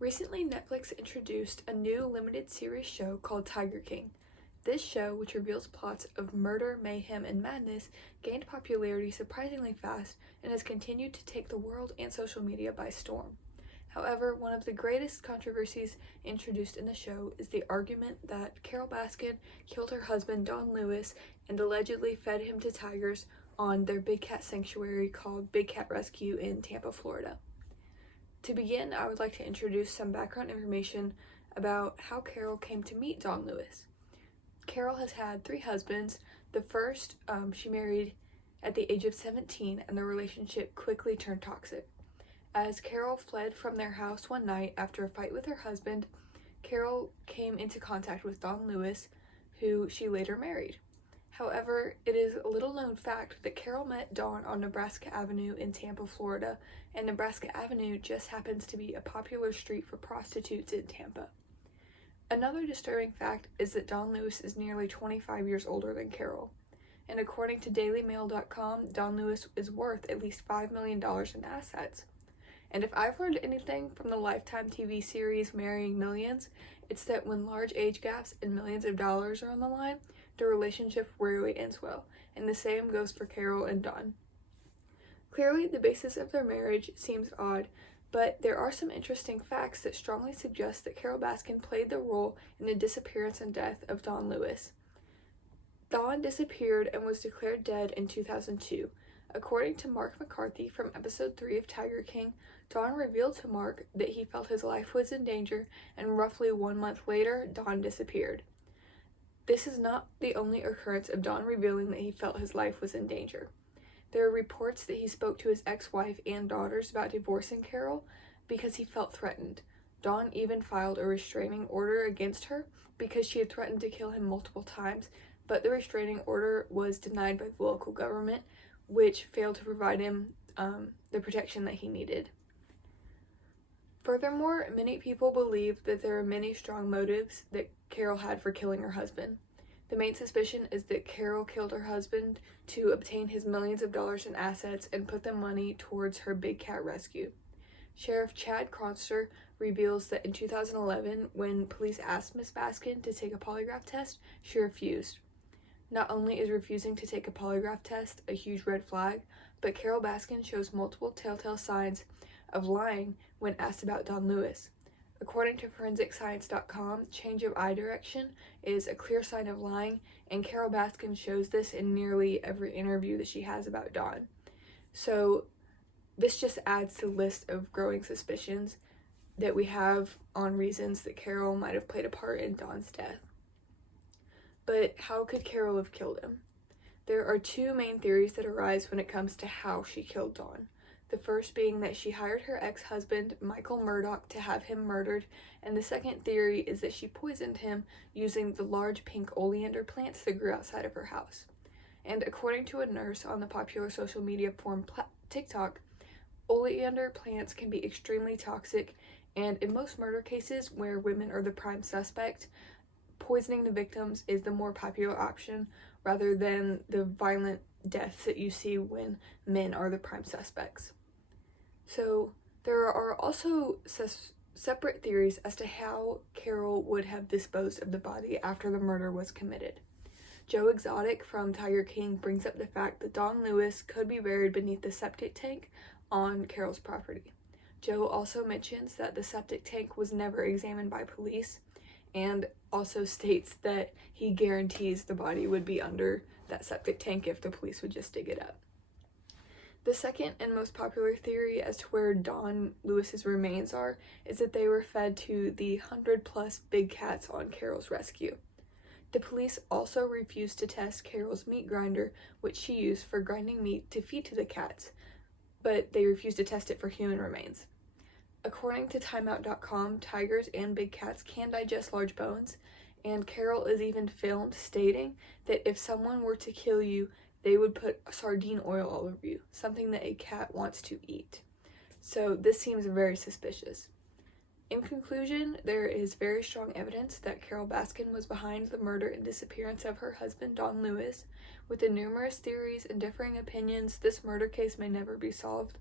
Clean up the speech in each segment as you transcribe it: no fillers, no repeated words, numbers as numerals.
Recently, Netflix introduced a new limited series show called Tiger King. This show, which reveals plots of murder, mayhem, and madness, gained popularity surprisingly fast and has continued to take the world and social media by storm. However, one of the greatest controversies introduced in the show is the argument that Carole Baskin killed her husband Don Lewis and allegedly fed him to tigers on their big cat sanctuary called Big Cat Rescue in Tampa, Florida. To begin, I would like to introduce some background information about how Carole came to meet Don Lewis. Carole has had 3 husbands. The first she married at the age of 17, and the relationship quickly turned toxic. As Carole fled from their house one night after a fight with her husband, Carole came into contact with Don Lewis, who she later married. However, it is a little known fact that Carole met Don on Nebraska Avenue in Tampa, Florida, and Nebraska Avenue just happens to be a popular street for prostitutes in Tampa. Another disturbing fact is that Don Lewis is nearly 25 years older than Carole, and according to DailyMail.com, Don Lewis is worth at least $5 million in assets. And if I've learned anything from the Lifetime TV series Marrying Millions, it's that when large age gaps and millions of dollars are on the line, the relationship rarely ends well, and the same goes for Carole and Don. Clearly, the basis of their marriage seems odd, but there are some interesting facts that strongly suggest that Carole Baskin played the role in the disappearance and death of Don Lewis. Don disappeared and was declared dead in 2002. According to Mark McCarthy from episode 3 of Tiger King, Don revealed to Mark that he felt his life was in danger, and roughly 1 month later, Don disappeared. This is not the only occurrence of Don revealing that he felt his life was in danger. There are reports that he spoke to his ex-wife and daughters about divorcing Carole because he felt threatened. Don even filed a restraining order against her because she had threatened to kill him multiple times, but the restraining order was denied by the local government, which failed to provide him the protection that he needed. Furthermore, many people believe that there are many strong motives that Carole had for killing her husband. The main suspicion is that Carole killed her husband to obtain his millions of dollars in assets and put the money towards her big cat rescue. Sheriff Chad Cronster reveals that in 2011, when police asked Miss Baskin to take a polygraph test, she refused. Not only is refusing to take a polygraph test a huge red flag, but Carole Baskin shows multiple telltale signs of lying when asked about Don Lewis. According to ForensicScience.com, change of eye direction is a clear sign of lying, and Carole Baskin shows this in nearly every interview that she has about Don. So this just adds to the list of growing suspicions that we have on reasons that Carole might have played a part in Don's death. But how could Carole have killed him? There are 2 main theories that arise when it comes to how she killed Don. The first being that she hired her ex-husband, Michael Murdoch, to have him murdered, and the second theory is that she poisoned him using the large pink oleander plants that grew outside of her house. And according to a nurse on the popular social media forum TikTok, oleander plants can be extremely toxic, and in most murder cases where women are the prime suspect, poisoning the victims is the more popular option rather than the violent deaths that you see when men are the prime suspects. So there are also separate theories as to how Carole would have disposed of the body after the murder was committed. Joe Exotic from Tiger King brings up the fact that Don Lewis could be buried beneath the septic tank on Carole's property. Joe also mentions that the septic tank was never examined by police, and also states that he guarantees the body would be under that septic tank if the police would just dig it up. The second and most popular theory as to where Don Lewis's remains are is that they were fed to the 100+ big cats on Carole's rescue. The police also refused to test Carole's meat grinder, which she used for grinding meat to feed to the cats, but they refused to test it for human remains. According to timeout.com, tigers and big cats can digest large bones, and Carole is even filmed stating that if someone were to kill you, they would put sardine oil all over you, something that a cat wants to eat. So this seems very suspicious. In conclusion, there is very strong evidence that Carole Baskin was behind the murder and disappearance of her husband, Don Lewis. With the numerous theories and differing opinions, this murder case may never be solved.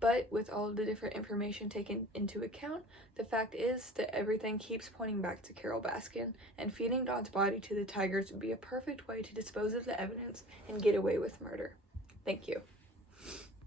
But with all of the different information taken into account, the fact is that everything keeps pointing back to Carol Baskin, and feeding Dawn's body to the tigers would be a perfect way to dispose of the evidence and get away with murder. Thank you.